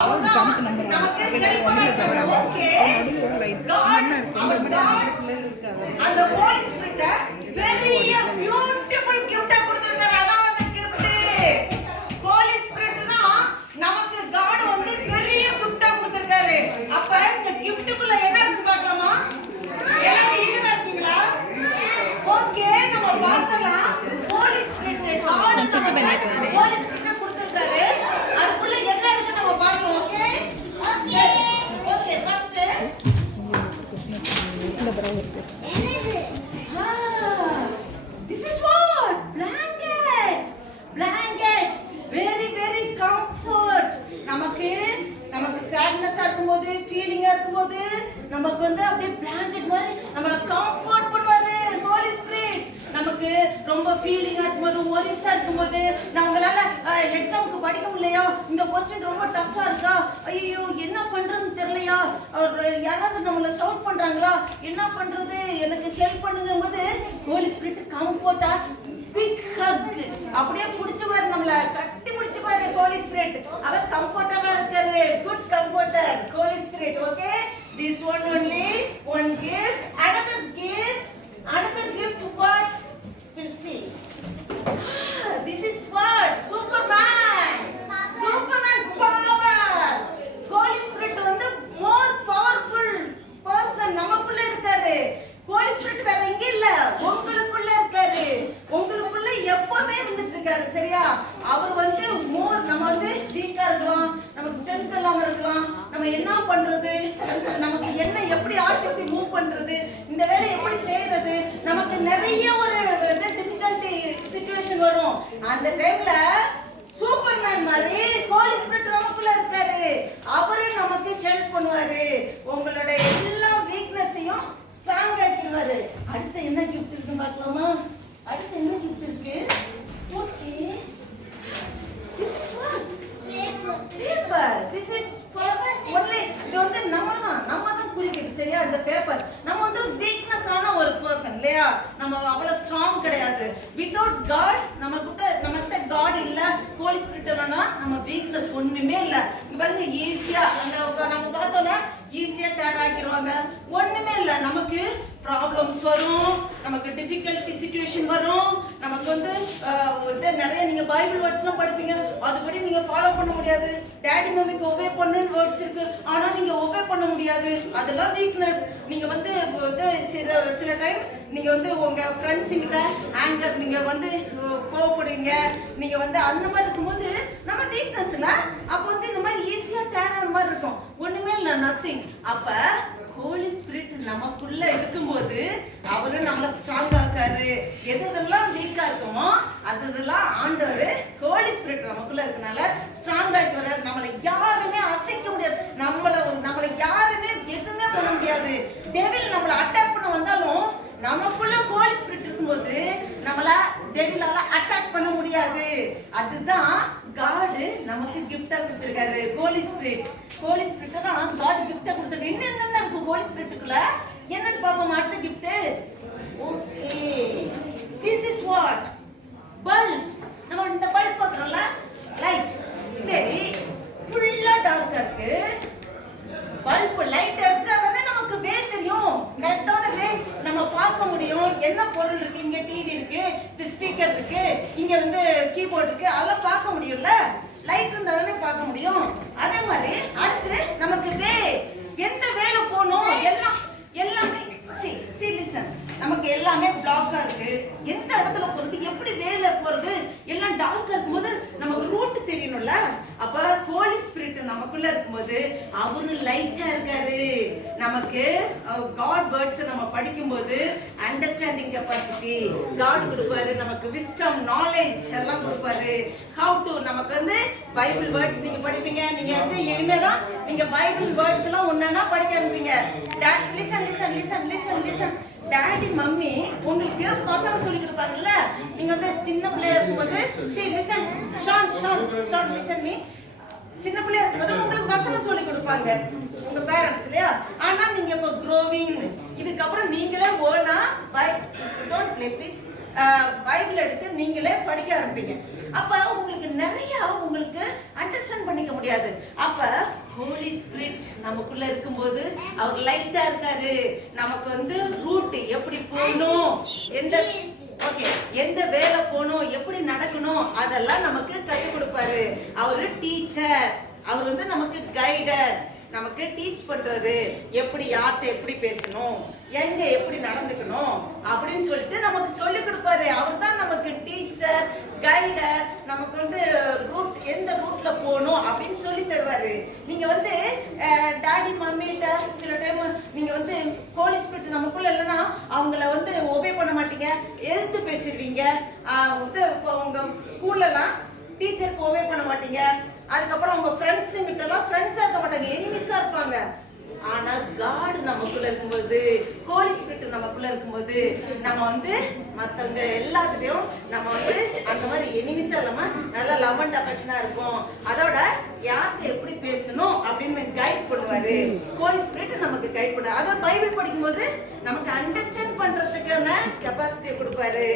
Jump number அந்த ஹோலி ஸ்பிரிட்ட பெரிய beautiful கிஃப்ட்டா கொடுத்திருக்காரு. அதான் அந்த கிஃப்ட். ஹோலி ஸ்பிரிட் தான் நமக்கு காட் வந்து பெரிய கிஃப்ட்டா கொடுத்திருக்காரு. அப்ப இந்த கிஃப்ட்டுக்குள்ள என்ன இருக்கு பார்க்கலாமா? எல்லாம் ஈகரா இருக்கீங்களா? ஓகே, நம்ம பார்த்தலாம். Holy spirit God holy spirit கொடுத்திருக்காரு. அதுக்குள்ள என்ன இருக்கு நம்ம பார்க்கறோம். Okay okay first this is what blanket very comfort. நமக்கு sadness இருக்கும்போது ஃபீலிங்கா இருக்கும்போது நமக்கு வந்து அப்படியே blanket மாதிரி நம்மள கம்ஃபர்ட் பண்ணுவாரு ஹோலி ஸ்பிரிட். நமக்கு ரொம்ப ஃபீலிங்கா இருக்கும்போது ஒரிஸா இருக்கும்போது நம்மளால எக்ஸாம்க்கு படிக்க முடியலையா, இந்த क्वेश्चन ரொம்ப டஃப்பா இருக்கா, ஐயோ என்ன பண்றதுன்னு தெரியலையா, யாராவது நம்மள ஷவுட் பண்றாங்களா, என்ன பண்றது, எனக்கு ஹெல்ப் பண்ணுங்கும்போது ஹோலி ஸ்பிரிட் கம்ஃபர்ட்டா பிக் ஹக் அப்படியே பிடிச்சுவாரு, நம்மள கட்டி பிடிச்சுவாரு ஹோலி ஸ்பிரிட். அவர் கம்ஃபர்ட்டா இருக்காரு. Good comforter holy spirit. Okay, this one only one gift. Another gift what we'll see. This is what Superman power. Holy Spirit வந்து more powerful person நமக்குள்ள இருக்காரு. Holy Spirit வேற எங்க இல்ல, உங்களுக்குள்ள இருக்காரு. உங்களுக்குள்ள எப்பவுமே இருந்துட்டு இருக்காரு. சரியா? அவர் வந்து மோர் நம்ம வந்து வீக்கா இருக்கலாம், நமக்கு ஸ்ட்ரென்த் இல்லாம இருக்கலாம், நம்ம என்ன பண்றது, நமக்கு என்ன எப்படி எப்படி மூவ் பண்றது, இந்த வேலையை எப்படி செய்யறது, நமக்கு நிறைய ஒரு டிஃபிகல்ட்டி சிச்சுவேஷன் வரும். அந்த டைம்ல சூப்பர்மேன் மாதிரி ஹோலி ஸ்பிரிட் நமக்குள்ள இருக்காரு. அவரு நமக்கு ஹெல்ப் பண்ணுவாரு. உங்களோட எல்லா வீக்னஸையும் ஸ்ட்ராங் ஆக்கிடுவாரு. அடுத்து என்ன கிஃப்ட் இருக்கு பார்க்கலாமா? அடுத்து என்ன கிஃப்ட் இருக்கு? Okay, this is what paper. This is for only இது வந்து நம்ம தான் குறிக்கிறது. சரியா? இந்த பேப்பர் நம்ம வந்து வீக்னஸ் ஆன ஒரு பர்சன் இல்லையா, நம்ம அவ்வளவு ஸ்ட்ராங் கிடையாது. வித்வுட் காட் நம்மகிட்ட காட் இல்ல, ஹோலி ஸ்பிரிட் இல்லைன்னா நம்ம வீக்னஸ் ஒண்ணுமே இல்ல. இங்க பாருங்க, ஈஸியா நம்ம பார்த்தோம்னா ஈஸியா டேர் ஆக்கிடுவாங்க. ஒண்ணுமே இல்ல, நமக்கு ப்ராப்ளம்ஸ் வரும், நமக்கு டிஃபிகல்ட்டி சிச்சுவேஷன் வரும். நமக்கு வந்து நிறைய நீங்க பைபிள் வேர்ட்ஸ்லாம் படிப்பீங்க, அதுபடி நீங்க ஃபாலோ பண்ண முடியாது. டாடி மம்மிக்கு ஒபே பண்ணுன்னு வேர்ட்ஸ் இருக்கு, ஆனா நீங்க ஒபே பண்ண முடியாது. அதெல்லாம் வீக்னஸ். நீங்க வந்து சில டைம் நீங்க வந்து உங்க ஃப்ரெண்ட்ஸ் கிட்ட ஆங்கர், நீங்க வந்து கோவப்படுவீங்க, நீங்க வந்து அந்த மாதிரி இருக்கும்போது நம்ம வீக்னஸ் இல்ல. அப்ப வந்து இந்த மாதிரி ஈஸியா டேர் ஆன மாதிரி இருக்கும். ஒண்ணுமே இல்ல, நத்திங். அப்ப ஹோலி ஸ்பிரிட் நமக்குள்ள இருக்கும்போது அவரு நம்மள ஸ்ட்ராங் ஆக்காரு. எதெல்லாம் வீக்கா இருக்குமோ அதெல்லாம் ஆண்டவர் ஹோலி ஸ்பிரிட் நமக்குள்ள இருக்கனால ஸ்ட்ராங் ஆக்கி வர்றாரு. நம்மளை யாருமே அசைக்க முடியாது, நம்மளை யாருமே எதுவுமே பண்ண முடியாது. டெவில் நம்மளை அட்டாக் பண்ண வந்தாலும் நமக்குள்ள ஹோலி ஸ்பிரிட் இருக்கும்போது நம்மள டெவிலால அட்டாக் பண்ண முடியாது. அதுதான் காட் நமக்கு கிஃப்டா கொடுத்திருக்காரு ஹோலி ஸ்பிரிட். ஹோலி ஸ்பிரிட் தான் காட் கிஃப்டா கொடுத்திருக்காரு. என்ன இருக்கு ஹோலி ஸ்பிரிட்டுக்குள்ள என்னன்னு பாப்போம். அடுத்த gift. Okay, this is what bulb. நம்ம இந்த பல்ப் பார்க்கறோம்ல, லைட். சரி, ஃபுல்லா டார்க்கா இருக்கு. பல்ப் லைட் இருந்தாதானே நமக்கு வே தெரியும், கரெக்டான வே நம்ம பார்க்க முடியும். என்ன பொருள் இருக்கு, இங்க டிவி இருக்கு, இந்த ஸ்பீக்கர் இருக்கு, இங்க வந்து கீபோர்ட் இருக்கு, அதெல்லாம் பார்க்க முடியும்ல. லைட் இருந்தாதானே பார்க்க முடியும். அதே மாதிரி அடுத்து நமக்கு வே, எந்த வேலை போகணும், எல்லாமே லிசன். நமக்கு எல்லாமே பிளாக்கா இருக்கு, எந்த இடத்துல போறது, எப்படி வேலை போறது, எல்லாம் டார்க்கா இருக்கும்போது நமக்கு ரூட் தெரியணும்ல. அப்ப ஹோலி ஸ்பிரிட் நமக்குள்ள இருக்கும்போது அவரு லைட்டா இருக்காரு. நமக்கு காட் வேர்ட்ஸ் நம்ம படிக்கும்போது அண்டர்ஸ்டாண்டிங் கெப்பாசிட்டி காட் கொடுப்பாரு. நமக்கு விஸ்டம், நாலேஜ் எல்லாம் கொடுப்பாரு. ஹவ் டு நமக்கு வந்து பைபிள் வேர்ட்ஸ் நீங்க படிப்பீங்க. நீங்க வந்து இனிமேதான் நீங்க பைபிள் வேர்ட்ஸ் எல்லாம் ஒன்னா படிக்க ஆரம்பிப்பீங்க. லிசன். டாடி மம்மி உங்களுக்கு வசனம் சொல்லி கொடுப்பாங்கல்ல. நீங்க வந்து சின்ன பிள்ளையா இருக்கும்போது லிசன் மீ, சின்ன பிள்ளையா இருக்கும்போது உங்களுக்கு வசனம் சொல்லி கொடுப்பாங்க உங்க பேரண்ட்ஸ் இல்லையா. ஆனா நீங்க இப்போ க்ரோவிங், இதுக்கப்புறம் நீங்களே ஓனா டோன்ட் ப்ளே ப்ளீஸ் பைபிள் எடுத்து நீங்களே படிக்க ஆரம்பிப்பீங்க. அப்ப உங்களுக்கு நிறைய உங்களுக்கு அண்டர்ஸ்டாண்ட் பண்ணிக்க முடியாது. அப்ப ஹோலி ஸ்பிரிட் நமக்குள்ள இருக்கும்போது அவர் லைட்டா இருக்காரு. நமக்கு வந்து ரூட் எப்படி போகணும், எந்த வேலை போகணும், எப்படி நடக்கணும் அதெல்லாம் நமக்கு கற்றுக் கொடுப்பாரு. அவரு டீச்சர், அவர் வந்து நமக்கு கைடர், நமக்கு டீச் பண்றது, எப்படி யார்கிட்ட எப்படி பேசணும், எங்க எப்படி நடந்துக்கணும் அப்படின்னு சொல்லிட்டு நமக்கு சொல்லி கொடுப்பாரு. அவர் தான் நமக்கு டீச்சர், கைடர், நமக்கு வந்து ரூட் எந்த ரூட்ல போகணும் அப்படின்னு சொல்லி தருவாரு. நீங்க வந்து டாடி மம்மிட்ட சில டைம் நீங்க வந்து ஹோலி ஸ்பிரிட் நமக்குள்ள இல்லைன்னா அவங்கள வந்து ஒபே பண்ண மாட்டீங்க, எதிர்த்து பேசிடுவீங்க. உங்க ஸ்கூல்லலாம் டீச்சருக்கு ஒபே பண்ண மாட்டீங்க. அதுக்கப்புறம் உங்க ஃப்ரெண்ட்ஸுங்கிட்ட எல்லாம் ஃப்ரெண்ட்ஸா இருக்க மாட்டாங்க, எனிமிஸா இருப்பாங்க. ஆனா காட் நமக்குள்ள இருக்கும்போது, ஹோலி ஸ்பிரிட் நமக்குள்ள இருக்கும்போது நம்ம வந்து மத்தவங்க எல்லாத்துலயும் நம்ம வந்து அந்த மாதிரி எனிமிஸா இல்லாம நல்லா லவ் அண்ட் அஃபெக்ஷனா இருப்போம். அதோட யார்கிட்ட எப்படி பேசணும் அப்படின்னு கைட் பண்ணுவாரு. ஹோலி ஸ்பிரிட் நமக்கு கைட் பண்ணுவாரு. அதோட பைபிள் படிக்கும்போது நமக்கு அண்டர்ஸ்டாண்ட் பண்றதுக்கான கெப்பாசிட்டியை கொடுப்பாரு.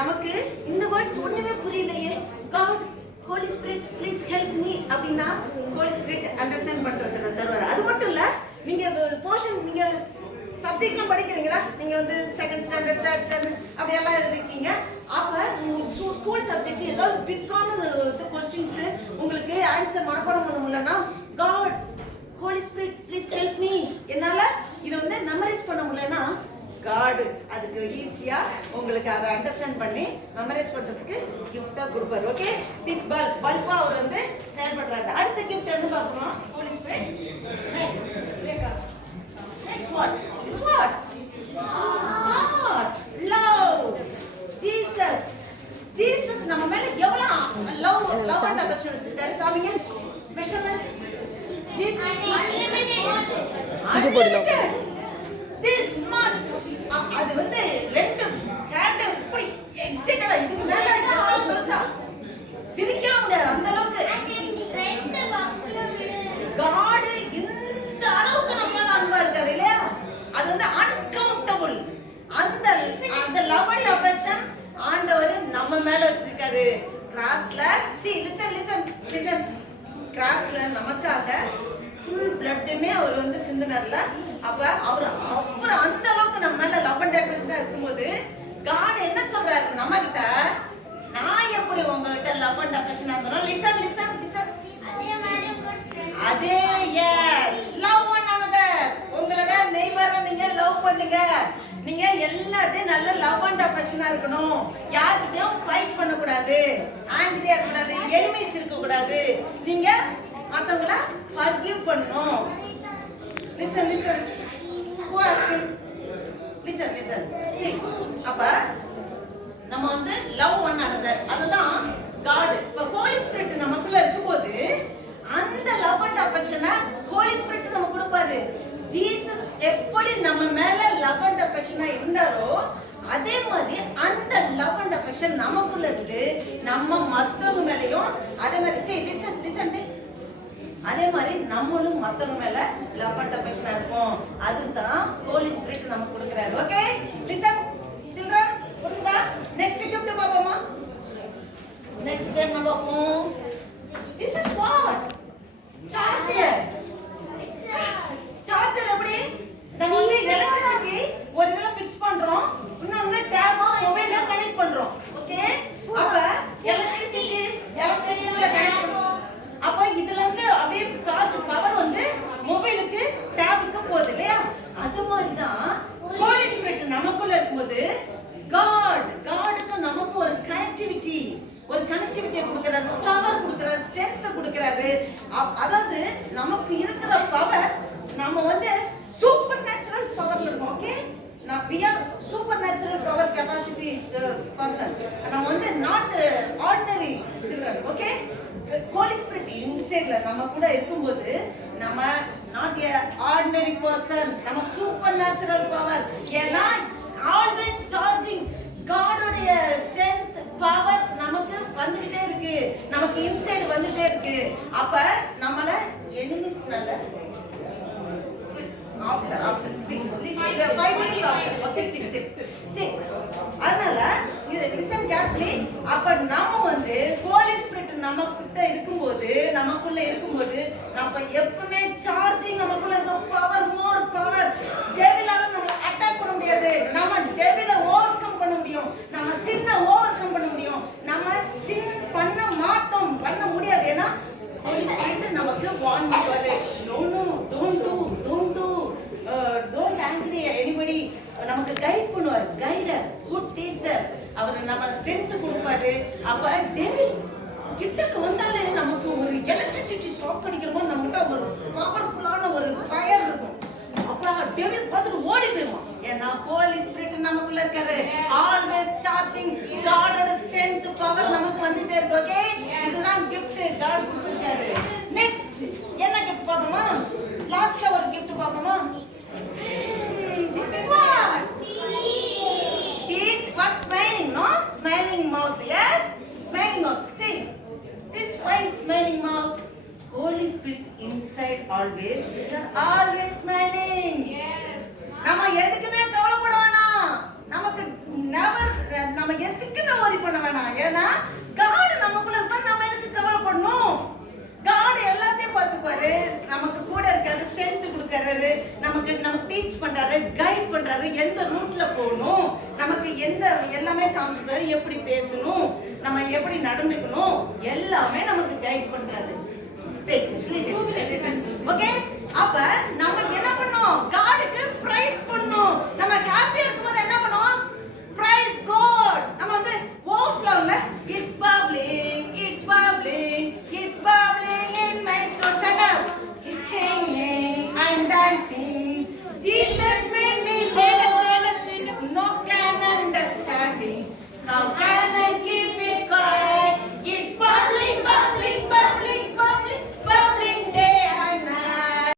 நமக்கு இந்த வேர்ட்ஸ் ஒண்ணுமே புரியலையே, God holy spirit please help me அப்படின்னா ஹோலி ஸ்பிரிட் அண்டர்ஸ்டாண்ட் பண்றதுக்கு தருவாரு. அது மட்டும் இல்ல, நீங்க போர்ஷன் நீங்க சப்ஜெக்ட்லாம் படிக்கிறீங்களா, நீங்க வந்து செகண்ட் ஸ்டாண்டர்ட் தேர்ட் ஸ்டாண்டர்ட் அப்படி எல்லாம் இருக்கீங்க. அப்ப ஸ்கூல் சப்ஜெக்ட் ஏதாவது பிக்கான கொஸ்டின்ஸ் உங்களுக்கு ஆன்சர் மனப்பாடம் பண்ண முடியலன்னா God holy spirit please help me, என்னால இதை வந்து மெமரைஸ் பண்ண முடியலன்னா காட் அதுக்கு ஈஸியா உங்களுக்கு அதை அண்டர்ஸ்டாண்ட் பண்ணி மெமரைஸ் பண்றதுக்கு கிஃப்டா கொடுப்பாரு. ஓகே, திஸ் பல்பா அவர் வந்து செயல்படுறாரு. அடுத்த கிஃப்ட் என்ன பார்க்கணும்? Holy spirit. Next what is what? Love. Jesus நம்ம மேல எவ்வளவு லவ் அண்ட் அஃபெக்ஷன் வச்சிருக்காரு. காமிங்க measurement. Jesus unlimited this much. அது வந்து ரெண்டு ஹேண்ட் இப்படி எக்ஸாக்ட்டா இதுக்கு மேல எவ்வளவு பெருசா பிரிக்க முடியாது அந்த அளவுக்கு காட் இந்த அளவுக்கு நம்ம மேல அன்பா இருக்காரு இல்லையா? அது வந்து அன்கவுண்டபிள். அந்த லவ் அண்ட் அஃபெக்ஷன் ஆண்டவர் நம்ம மேல வச்சிருக்காரு. கிராஸ்ல லிசன் கிராஸ்ல நமக்காக ஃபுல் பிளட்டுமே அவர் வந்து சிந்தினார்ல. அப்ப அவர் அந்த அளவுக்கு நம்ம மேல லவ் அண்ட் அஃபெக்ஷனா இருக்கும்போது காட் என்ன சொல்றாரு நம்ம கிட்ட? நான் எப்படி உங்ககிட்ட லவ் அண்ட் அஃபெக்ஷனா இருந்தோம், லிசன் அதே எஸ் லவ் ஒன் another. உங்களோட நெய்பரை நீங்க லவ் பண்ணுங்க. நீங்க எல்லார்ட்டையும் நல்ல லவ் அண்ட் அஃபெக்ஷனா இருக்கணும். யார்கிட்டயும் ஃபைட் பண்ண கூடாது, ஆங்கிரியா இருக்க கூடாது, எனிமீஸ் இருக்க கூடாது. நீங்க மத்தவங்கள forgive பண்ணணும். listen who asking listen see அப்ப நம்ம வந்து love one another, அதுதான் God. இப்ப ஹோலி ஸ்பிரிட் நமக்குள்ள இருக்கும்போது அந்த லவ் அண்ட் அஃபெக்ஷனை ஹோலி ஸ்பிரிட் நமக்கு கொடுப்பாரு. ஜீசஸ் எப்படி நம்ம மேல லவ் அண்ட் அஃபெக்ஷனா இருந்தாரோ அதே மாதிரி அந்த லவ் அண்ட் அஃபெக்ஷன் நமக்குள்ள இருந்து நம்ம மத்தவங்க மேலயும் அதே மாதிரி see listen அதே மாதிரி நம்மளும் மத்தவங்க மேல லவ் அண்ட் அஃபெக்ஷனா இருப்போம். அதுதான் ஹோலி ஸ்பிரிட் நமக்கு கொடுக்கிறாரு. ஓகே, லிசன் சில்ட்ரன், புரியுதா? நெக்ஸ்ட் கிஃப்ட் பாப்போமா? நெக்ஸ்ட் என்ன பாப்போம்? This is what? Charger. Charger எப்படி நம்ம வந்து எலக்ட்ரிசிட்டி ஒரு இதுல ஃபிக்ஸ் பண்றோம், இன்னொரு டேபோ மொபைல்ல கனெக்ட் பண்றோம். ஓகே, அப்ப எலக்ட்ரிசிட்டில கனெக்ட் பண்றோம். அப்ப இதுல இருந்து அப்படியே சார்ஜ் பவர் வந்து மொபைலுக்கு டேபுக்கு போகுது இல்லையா? அது மாதிரி தான் ஹோலி ஸ்பிரிட் நமக்குள்ள இருக்கும்போது காடுக்கு நமக்கு ஒரு கனெக்டிவிட்டியை கொடுக்கிறாரு, பவர் கொடுக்கிறாரு, ஸ்ட்ரென்த் கொடுக்கிறாரு. அதாவது நமக்கு இருக்கிற பவர் நம்ம வந்து சூப்பர் நேச்சுரல் பவர்ல இருக்கோம். Okay, we are supernatural power capacity person. நம்ம வந்து not ordinary children. Okay, holy spirit இன்சைட்ல நம்ம கூட இருக்கும்போது நம்ம not a ordinary person, நம்ம சூப்பர் நேச்சுரல் பவர். ஏன்னா ஆல்வேஸ் சார்ஜிங் காடோடைய ஸ்ட்ரென்த் பவர் நமக்கு வந்துட்டே இருக்கு, நமக்கு இன்சைட் வந்துட்டே இருக்கு. அப்ப நம்மள எனிமீஸ்னால after please 5 minutes after. Okay, sit அதனால இது லிசன் கேர்ஃபுல்லி. அப்ப நாம வந்து ஹோலி ஸ்பிரிட் நம்ம கிட்ட இருக்கும்போது, நமக்குள்ள இருக்கும்போது, நம்ம எப்பவுமே சார்ஜிங், நமக்குள்ள இருக்க பவர், மோர் பவர். டெவிலால நம்மள அட்டாக் பண்ண முடியாது. நம்ம டெவில ஓவர் கம் பண்ண முடியும். நம்ம சின்ன ஓவர் கம் பண்ண முடியும். நம்ம சின் பண்ண மாட்டோம், பண்ண முடியாது. ஏன்னா ஹோலி ஸ்பிரிட் நமக்கு வார்ன் பண்ணுவாரு. No no, don't do don't angry anybody. நமக்கு கைட் பண்ணுவார், கைடர், குட் டீச்சர். அவர் நம்ம ஸ்ட்ரென்த் கொடுப்பாரு. அப்ப டெவில் கிட்டக்கு வந்தாலே நமக்கு ஒரு எலக்ட்ரிசிட்டி ஷாக் அடிக்கிற மாதிரி நம்மகிட்ட ஒரு பவர்ஃபுல்லான ஒரு ஃபயர் இருக்கும். அப்ப டெவில் பார்த்துட்டு ஓடி போயிடுவான். ஏன்னா ஹோலி ஸ்பிரிட் நமக்குள்ள இருக்காரு. Always charging. காடோட ஸ்ட்ரென்த், பவர் நமக்கு வந்துட்டே இருக்கு. ஓகே, இதுதான் gift காட் கொடுத்திருக்காரு. நெக்ஸ்ட் என்ன gift பாப்போமா? லாஸ்ட்ல ஒரு gift பாப்போமா? This is what? Teeth. What? Smiling, no? Smiling mouth. Yes, smiling mouth. See, this why smiling mouth? Holy Spirit inside always. We are always smiling. Yes. நம்ம எதுக்குமே கவலைப்பட வேணாம். நமக்கு never நம்ம எதுக்குமே worry பண்ண வேணாம். ஏன்னா God நமக்குள்ள இருப்பா. நம்ம எதுக்கு கவலைப்படணும்? God எல்லாத்தையும் பார்த்துக்குவாரு. நமக்கு கூட இருக்காரு, ஸ்ட்ரென்த் கொடுக்கறாரு. நமக்கு டீச் பண்றாரு, கைட் பண்றாரு. எந்த ரூட்ல போகணும், நமக்கு எல்லாமே காமிச்சுறாரு. எப்படி பேசணும், நம்ம எப்படி நடந்துக்கணும், எல்லாமே நமக்கு கைட் பண்றாரு.